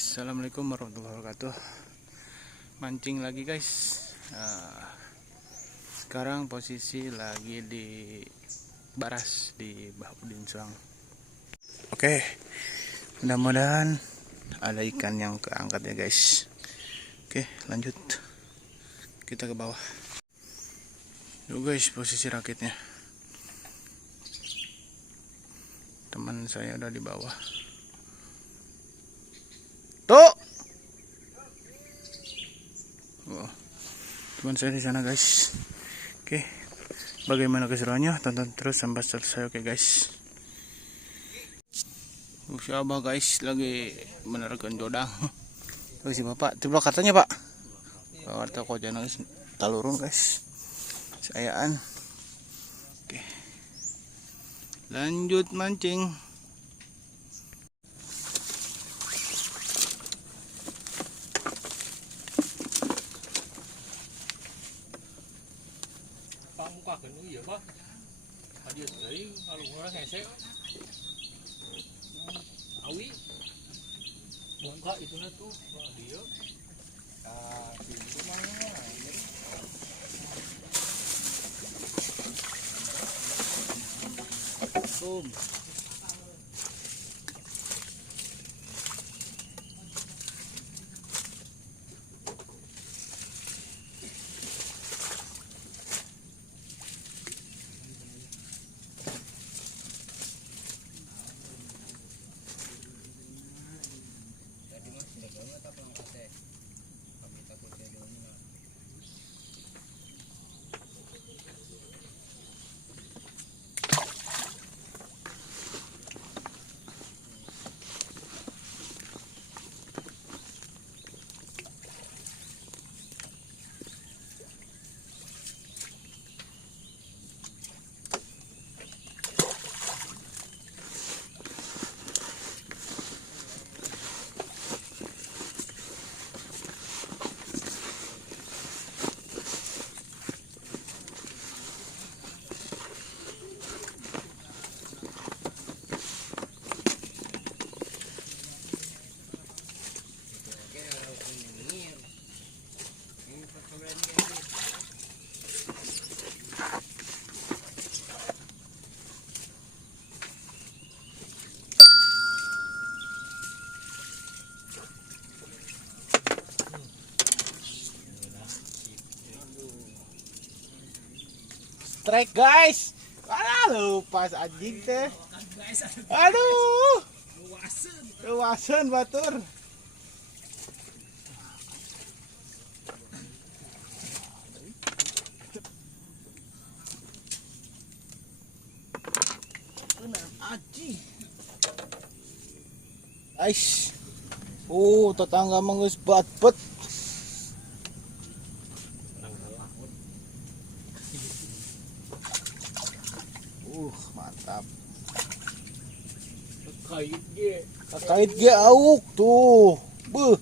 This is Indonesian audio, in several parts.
guys, assalamualaikum warahmatullahi wabarakatuh. Mancing lagi guys. Sekarang posisi lagi di Baras di Bahudin Suang. Oke, mudah-mudahan ada ikan yang keangkat ya guys. Oke, lanjut kita ke bawah. Yuk guys, posisi rakitnya. Teman saya udah di bawah. Tuh. Oh, teman saya di sana guys. Oke, bagaimana keseruannya? Tonton terus sampai selesai. Oke guys. Abah guys lagi menerkan jodang. Tuh si bapak, coba katanya pak. Bawa toko jangan talurun guys. Sayaan. Oke, lanjut mancing. Muka kenu ya pak, hadir dari kalau orang hesek, awi, muka itu na tuh dia, itu mana? Strike guys. Lupa anjing teh. Aduh. Luasan batur. Aji. Ais. Tetangga mengus bat-bat. Mantap. Kait ge auk tuh. Beuh.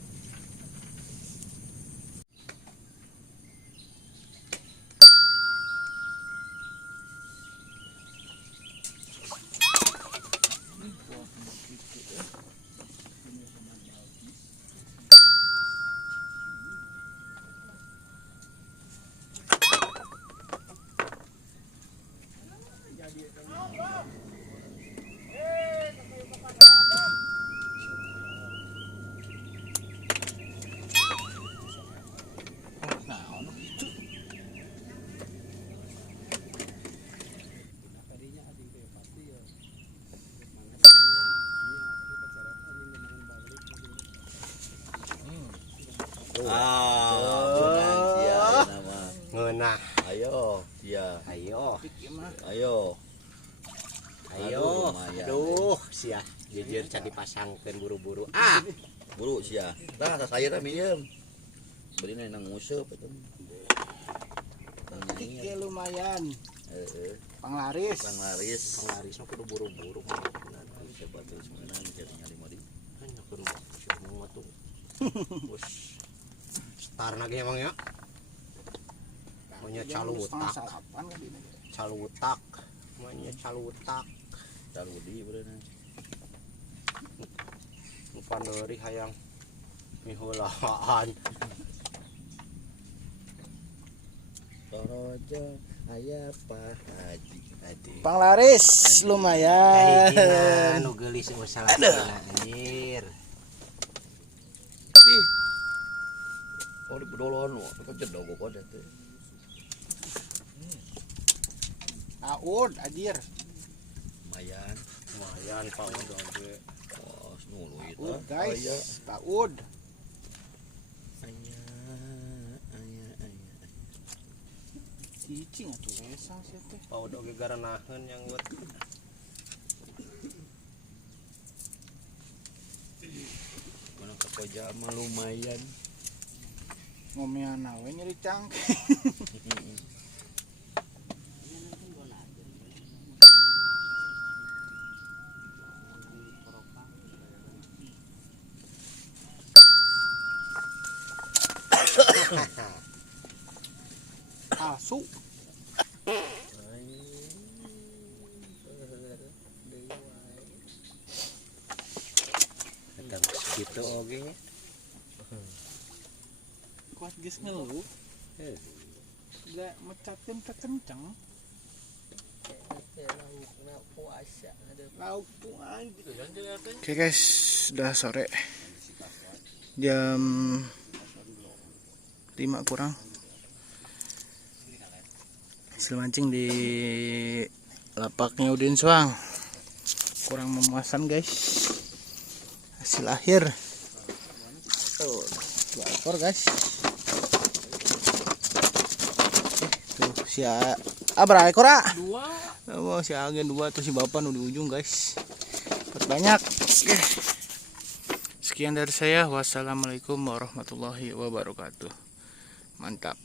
Ngeunah. Ayo, ya. Ayo. Ayo. Ayo. Aduh, sia. Jujur can dipasangkeun buru-buru. Buru sia. Tah saya teh minjem. Beli nang nguseup atuh. Tik lumayan. Panglaris. Panglaris mah kudu buru-buru. Coba terus mana jadi nyali modi. Hanya kudu semua tuh. Bos. Star lagi emang ya. Namanya calutak. Calutak. Namanya calutak. Caludi bener. Lupa deuri hayang mihulaan. Torojo aya Pak Haji. Panglaris lumayan. Nu geulis masalah anjir. Ih. Oh di bedolon kok jedog kok ada teh. Aud anjir. Lumayan. Lumayan Pak udah ge. Oh, nulu itu. Ud guys, Taud. Aya. Cicing atuh esang sia teh. Pak udah ge garanaheun yang buat. Mana kapoja mah lumayan. Ngomeana we nyeri cangkeh. Asu. Ada segitu oge nya. Kuat geus ngeluh. Gak mecatin kencang. Lauk puan. Oke guys, udah sore. Jam 5 kurang. Hasil mancing di lapaknya Udin Suang kurang memuaskan guys. Hasil akhir tuh 2 ekor guys. Tuh si berapa ekor? 2. Oh, si Agen 2 tuh si Bapak di ujung guys. Dapat banyak. Oke. Sekian dari saya. Wassalamualaikum warahmatullahi wabarakatuh. Mantap.